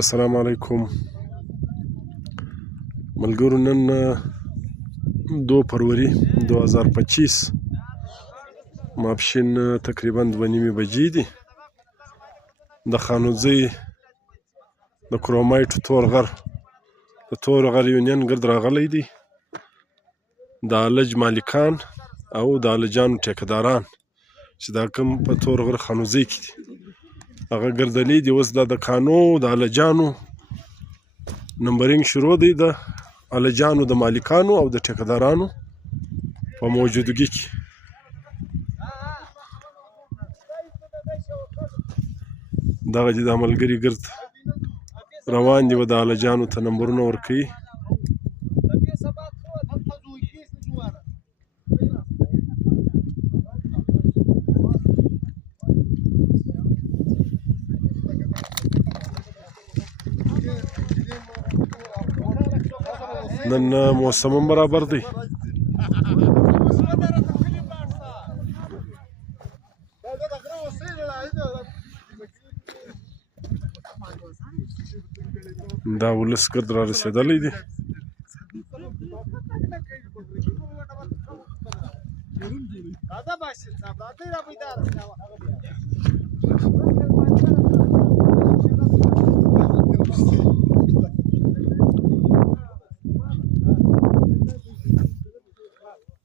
السلام علیکم ملګرو، نن 2 فروری 2025 ماپښین تقریبا 2:30 بجې دي. د خانوزۍ د کرومایټ تور غر د تور غر یونین ګرد راغلی دی. د الج مالکان او د الجانو ټیکداران چې دا کوم په تور غر خانوزۍ کې دي هغه ګردلي دي. اوس دا د کانو د الجانو نمبرینګ شروع دی، د الجانو د مالکانو او د ټیکدارانو په موجودګي کې. دغه چې د ملګري ګرد روان دي و د الجانو ته نمبرونه ورکوي. نن موسم هم برابر دی. دا ولس ګرد را رسېدلی دی.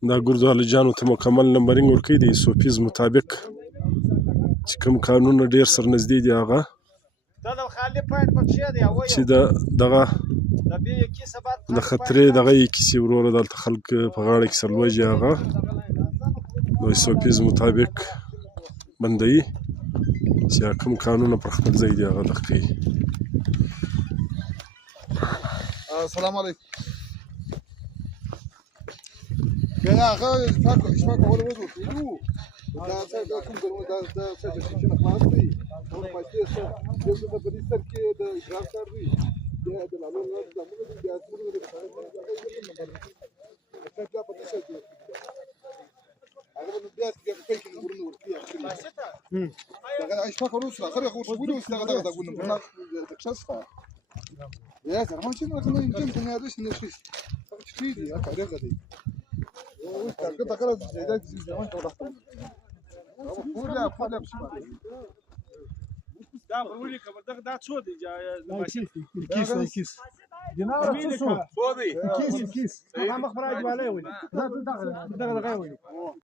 دا ګردو الجانو ته مکمل نمبرینګ ورکوي د ایسوپیز مطابق چې کوم کانونه ډیر سر نږدې دي هغه چې دغه د خطرې دغه یې کیسې وروره دلته خلک په غاړه کې سرلوږي هغه د ایسوپیز مطابق بندوي چې کوم کانونه پر خپل ځای دي هغه دغه کوي. السلام علیکم. هغه شپه کول وځو دا څه د کوم ګرمو دا څه د شنه خلاص دی او پاتې څه د بری سر کې د اجرا کار دی د لالو د موږ د اتمو د څه په څه دی هغه نو بیا چې په کې ورنه ورتي دا شپه کول وځو اخر خو شو وځو دا ګونم نه د څه یا زه ما چې نو څنګه يمكن ته نه ادرس نشي څه دي هغه راغلی دی او څنګه دا کار زیاده دي ځوان ته راځي پوله بشي دا ورولي کبر دا څو دي کیس جناب څو دي کیس هغه مخبرات والے وي دا غوي